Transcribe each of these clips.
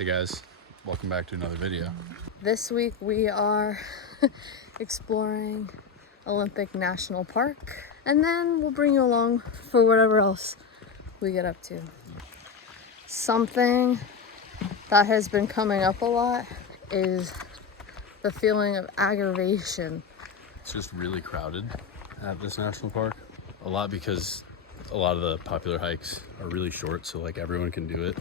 Hey guys, welcome back to another video. This week we are exploring Olympic National Park, and then we'll bring you along for whatever else we get up to. Something that has been coming up a lot is the feeling of aggravation. It's just really crowded at this national park. A lot because a lot of the popular hikes are really short, so like everyone can do it.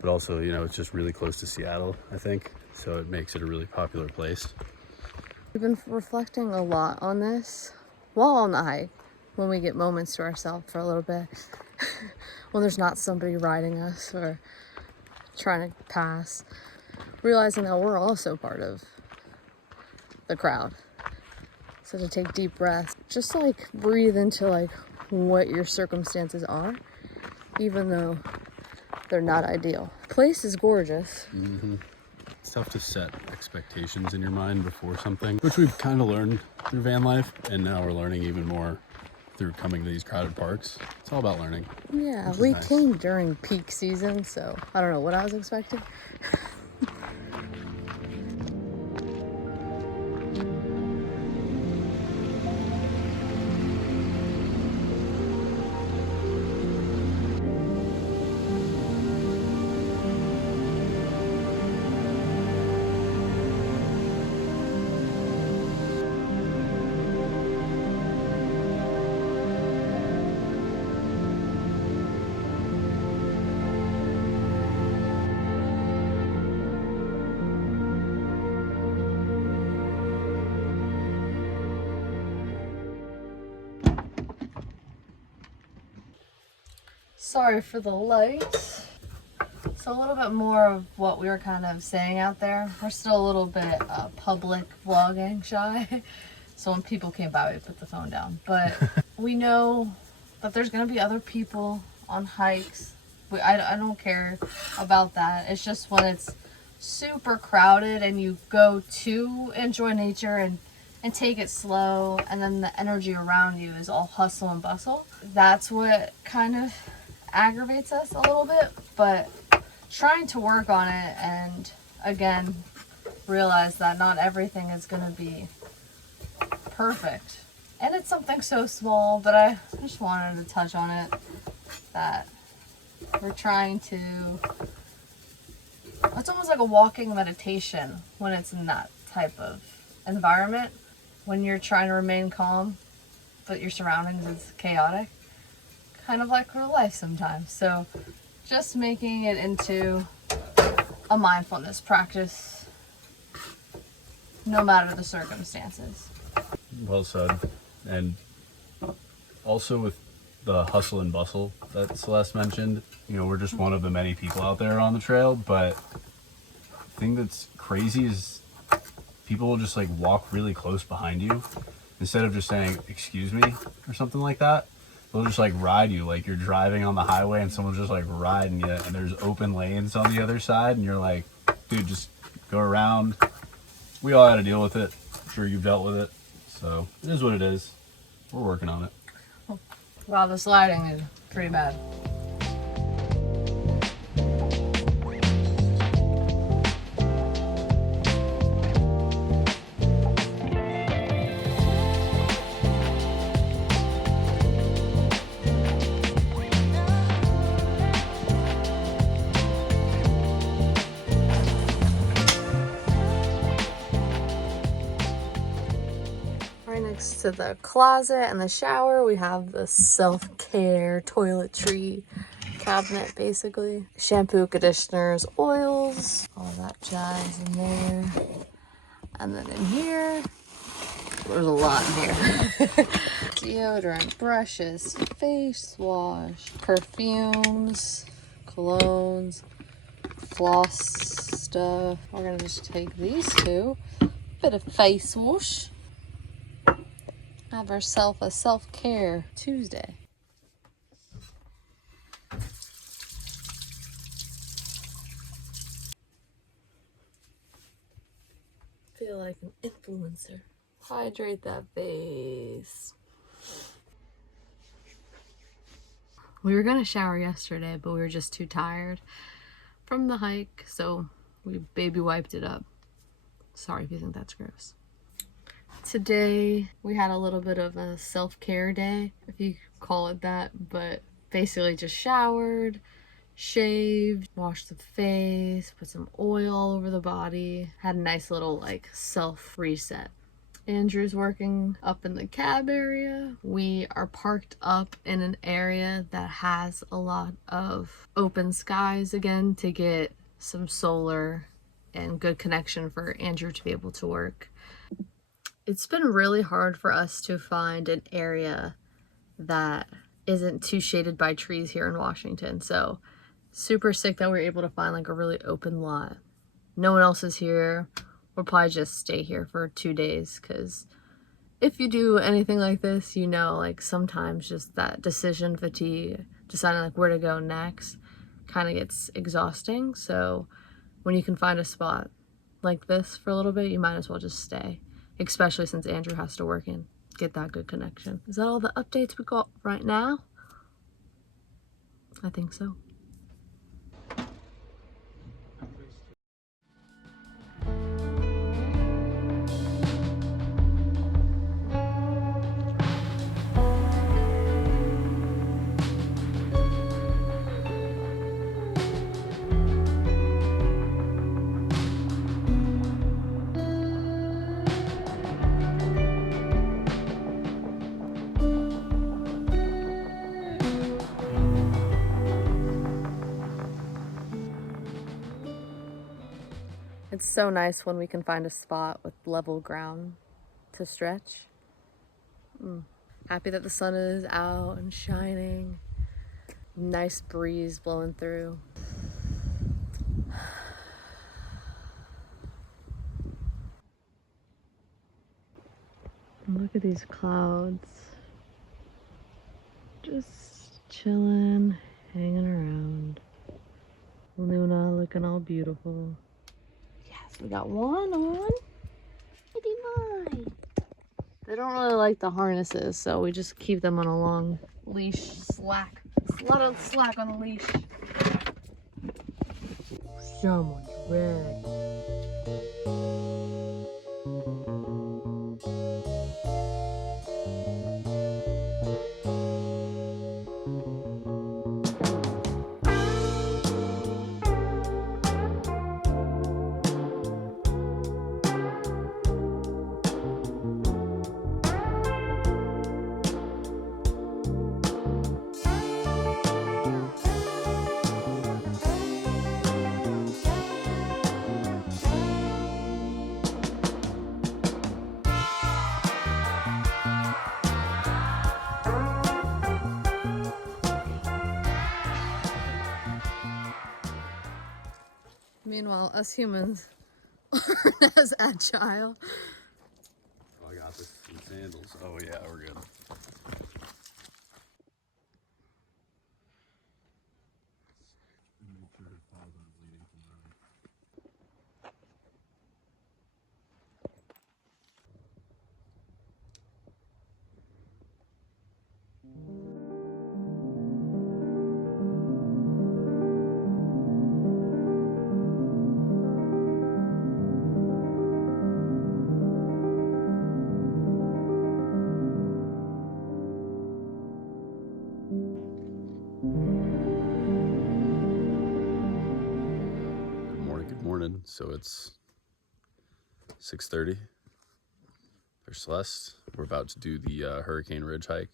But also, you know, it's just really close to Seattle, I think. So it makes it a really popular place. We've been reflecting a lot on this while on the hike, when we get moments to ourselves for a little bit, when there's not somebody riding us or trying to pass, realizing that we're also part of the crowd. So to take deep breaths, just like breathe into like what your circumstances are, even though they're not ideal. Place is gorgeous. It's tough to set expectations in your mind before something, which we've kind of learned through van life, and now we're learning even more through coming to these crowded parks. It's all about learning. Yeah, which is we nice. came during peak season, so I don't know what I was expecting. Sorry for the lights. So a little bit more of what we were kind of saying out there. We're still a little bit public vlogging shy. So when people came by, we put the phone down. But we know that there's going to be other people on hikes. I don't care about that. It's just when it's super crowded and you go to enjoy nature and take it slow, and then the energy around you is all hustle and bustle. That's what kind of aggravates us a little bit, but trying to work on it and again realize that not everything is going to be perfect. And it's something so small, but I just wanted to touch on it, that we're trying to, it's almost like a walking meditation when it's in that type of environment, when you're trying to remain calm but your surroundings is chaotic, kind of like real life sometimes. So just making it into a mindfulness practice no matter the circumstances. Well said. And also with the hustle and bustle that Celeste mentioned, you know, we're just one of the many people out there on the trail, but the thing that's crazy is people will just like walk really close behind you instead of just saying excuse me or something like that. They'll just like ride you like you're driving on the highway and someone's just like riding you, and there's open lanes on the other side, and you're like, dude, just go around. We all had to deal with it. I'm sure you've dealt with it, so it is what it is. We're working on it. Wow, the sliding is pretty bad. Right next to the closet and the shower, we have the self-care toiletry cabinet, basically. Shampoo, conditioners, oils, all that jazz in there. And then in here, there's a lot in here. Deodorant, brushes, face wash, perfumes, colognes, floss stuff. We're gonna just take these two. Bit of face wash. Have ourselves a self-care Tuesday. Feel like an influencer. Hydrate that face. We were gonna shower yesterday, but we were just too tired. from the hike, so we baby wiped it up. Sorry if you think that's gross. Today we had a little bit of a self-care day, if you call it that, but basically just showered, shaved, washed the face, put some oil all over the body, had a nice little like self reset. Andrew's working up in the cab area. We are parked up in an area that has a lot of open skies again to get some solar and good connection for Andrew to be able to work. It's been really hard for us to find an area that isn't too shaded by trees here in Washington. So super sick that we were able to find like a really open lot. No one else is here. We'll probably just stay here for 2 days, because if you do anything like this, you know, like sometimes just that decision fatigue, deciding like where to go next, kind of gets exhausting. So when you can find a spot like this for a little bit, you might as well just stay, especially since Andrew has to work and get that good connection. Is that all the updates we got right now? I think so. It's so nice when we can find a spot with level ground to stretch. Happy that the sun is out and shining. Nice breeze blowing through. Look at these clouds. Just chilling, hanging around. Luna looking all beautiful. Yes, we got one on. Kitty boy. They don't really like the harnesses, so we just keep them on a long leash. Slack. There's a lot of slack on the leash. Someone's red. Meanwhile, us humans aren't as agile. Oh, I got this. Some sandals. Oh yeah, we're good. Good morning. So it's 6:30. There's Celeste. We're about to do the Hurricane Ridge hike.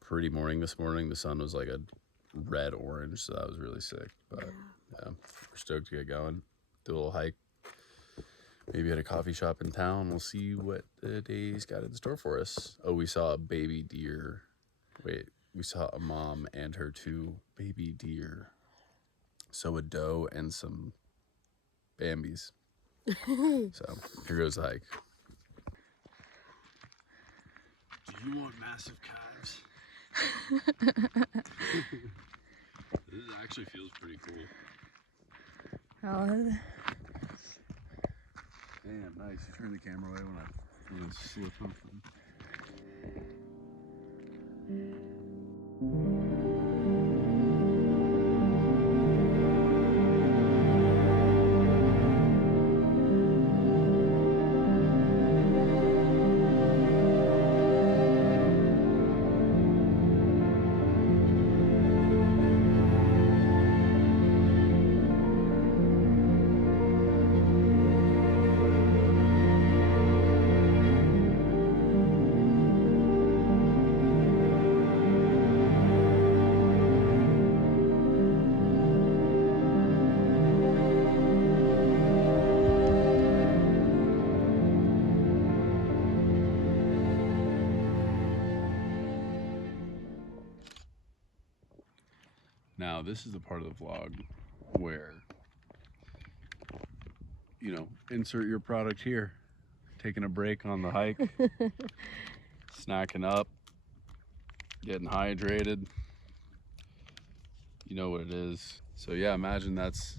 Pretty morning this morning. The sun was like a red orange, so that was really sick. But yeah, we're stoked to get going. Do a little hike. Maybe at a coffee shop in town. We'll see what the day's got in store for us. Oh, we saw a baby deer. Wait, we saw a mom and her 2 baby deer. So a doe and some Bambis. So here goes the hike. Do you want massive calves? This actually feels pretty cool. Damn, nice. You turn the camera away when I slip something. Now, this is the part of the vlog where, you know, insert your product here. Taking a break on the hike, snacking up, getting hydrated. You know what it is. So yeah, imagine that's,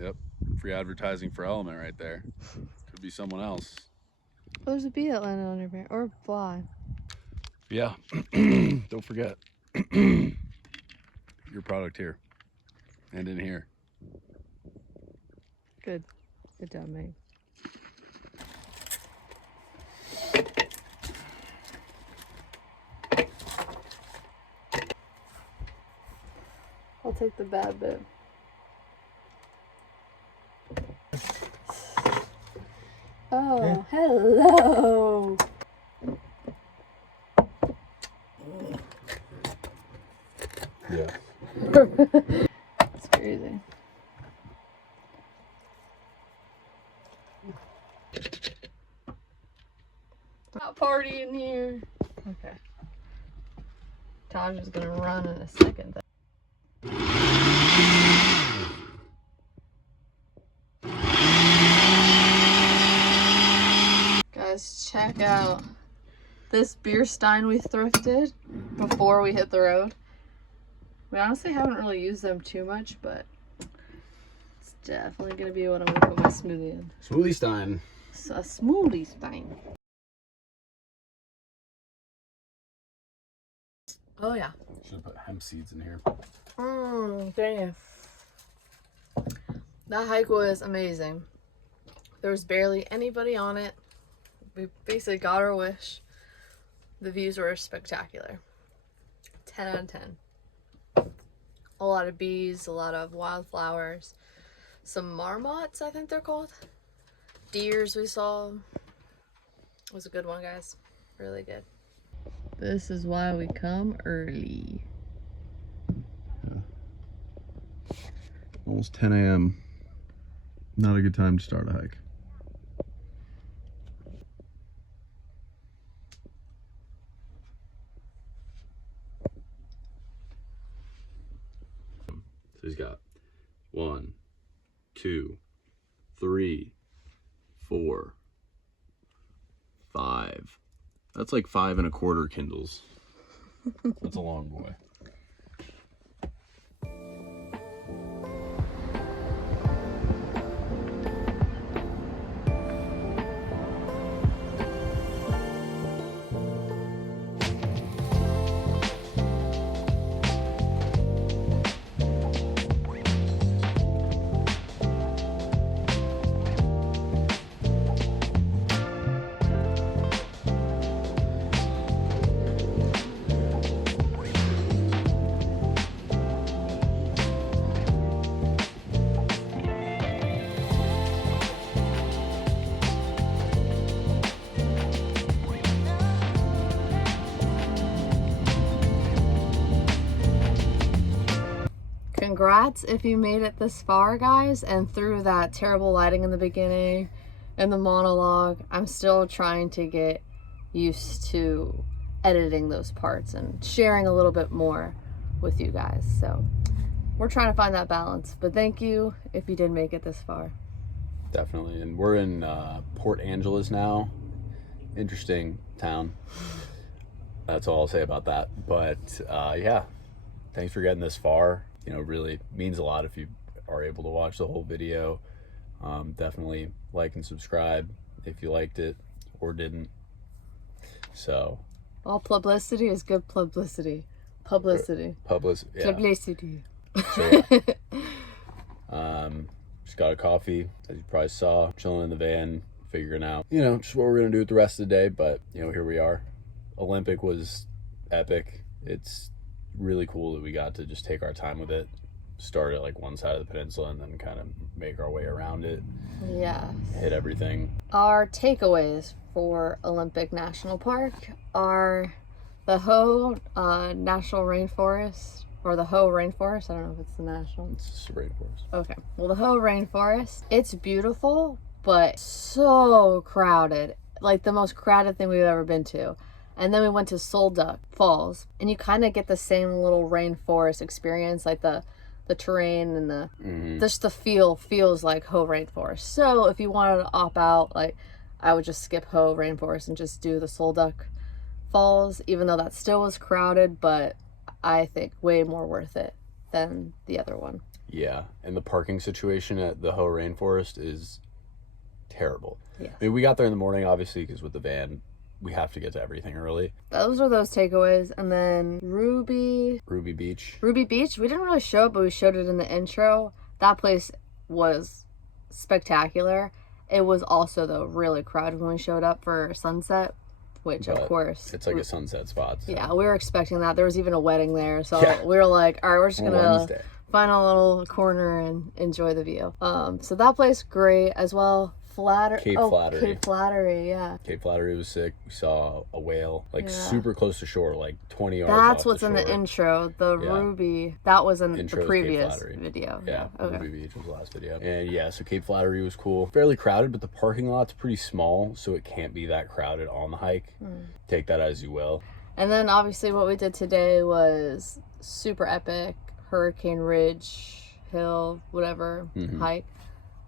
yep, free advertising for Element right there. Could be someone else. Oh, there's a bee that landed on your bear, or a fly. Yeah, don't forget your product here and in here. Good job, mate. I'll take the bad bit. Oh, hello. Yeah. It's crazy. Not party in here. Okay. Taj is gonna run in a second. Guys, check out this beer stein we thrifted before we hit the road. We honestly haven't really used them too much, but it's definitely gonna be what I'm gonna put my smoothie in. Smoothie Stein. It's a smoothie stein. Oh yeah. Should have put hemp seeds in here. Dang it. That hike was amazing. There was barely anybody on it. We basically got our wish. The views were spectacular. 10 out of 10. A lot of bees, a lot of wildflowers, some marmots, I think they're called. Deers we saw. It was a good one, guys. Really good. This is why we come early. Almost 10 a.m. Not a good time to start a hike. So he's got 1, 2, 3, 4, 5. That's like 5 1/4 Kindles. That's a long boy. Congrats if you made it this far, guys, and through that terrible lighting in the beginning and the monologue. I'm still trying to get used to editing those parts and sharing a little bit more with you guys. So we're trying to find that balance, but thank you if you did make it this far. Definitely. And we're in Port Angeles now. Interesting town. That's all I'll say about that. But yeah, thanks for getting this far. You know, really means a lot if you are able to watch the whole video. Definitely like and subscribe if you liked it or didn't. So all publicity is good publicity. Publicity. Yeah. Publicity. So, yeah. Just got a coffee, as you probably saw, chilling in the van, figuring out, you know, just what we're gonna do with the rest of the day. But you know, here we are. Olympic was epic. It's really cool that we got to just take our time with it, start at like one side of the peninsula and then kind of make our way around it. Yeah. Hit everything. Our takeaways for Olympic National Park are the Hoh National Rainforest, or the Hoh Rainforest. I don't know if it's the national. It's just a rainforest. Okay. Well, the Hoh Rainforest, it's beautiful, but so crowded. Like the most crowded thing we've ever been to. And then we went to Solduck Falls, and you kind of get the same little rainforest experience. Like the the terrain and the just the feel feels like Ho Rainforest. So if you wanted to opt out, like I would just skip Ho Rainforest and just do the Solduck Falls, even though that still was crowded, but I think way more worth it than the other one. Yeah, and the parking situation at the Ho Rainforest is terrible. Yeah. I mean, we got there in the morning, obviously, because with the van, we have to get to everything early. Those are those takeaways. And then Ruby Beach. Beach, we didn't really show it, but we showed it in the intro. That place was spectacular. It was also, though, really crowded when we showed up for sunset, which, But of course... It's like a sunset spot. So. Yeah, we were expecting that. There was even a wedding there. So Yeah. we were like, all right, we're just going to Wednesday. find a little corner and enjoy the view. So that place, great as well. Cape Flattery. Cape Flattery, yeah. Cape Flattery was sick. We saw a whale, like Yeah. super close to shore, like 20 yards That's off what's the in the shore. intro. The Yeah. Ruby, that was in Intro the is Cape previous Flattery. video. Yeah, Okay. Ruby Beach was the last video. And yeah, so Cape Flattery was cool. Fairly crowded, but the parking lot's pretty small, so it can't be that crowded on the hike. Take that as you will. And then obviously what we did today was super epic Hurricane Ridge Hill, whatever hike.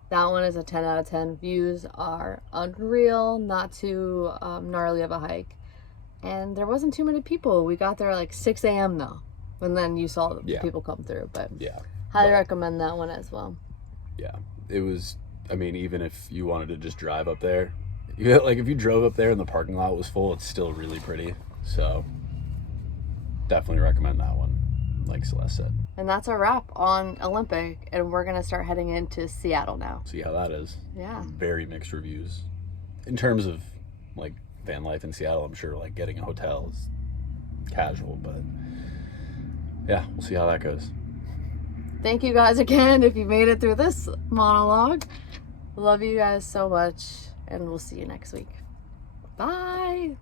That one is a 10 out of 10. Views are unreal, not too gnarly of a hike. And there wasn't too many people. We got there at like 6 a.m. though. And then you saw the Yeah. people come through. But Yeah. highly But- recommend that one as well. Yeah, it was. I mean, even if you wanted to just drive up there, like if you drove up there and the parking lot was full, it's still really pretty. So definitely recommend that one, like Celeste said. And that's a wrap on Olympic. And we're going to start heading into Seattle now. See how that is. Yeah. Very mixed reviews in terms of like van life in Seattle. I'm sure like getting a hotel is casual, but yeah, we'll see how that goes. Thank you guys again if you made it through this monologue. Love you guys so much. And we'll see you next week. Bye.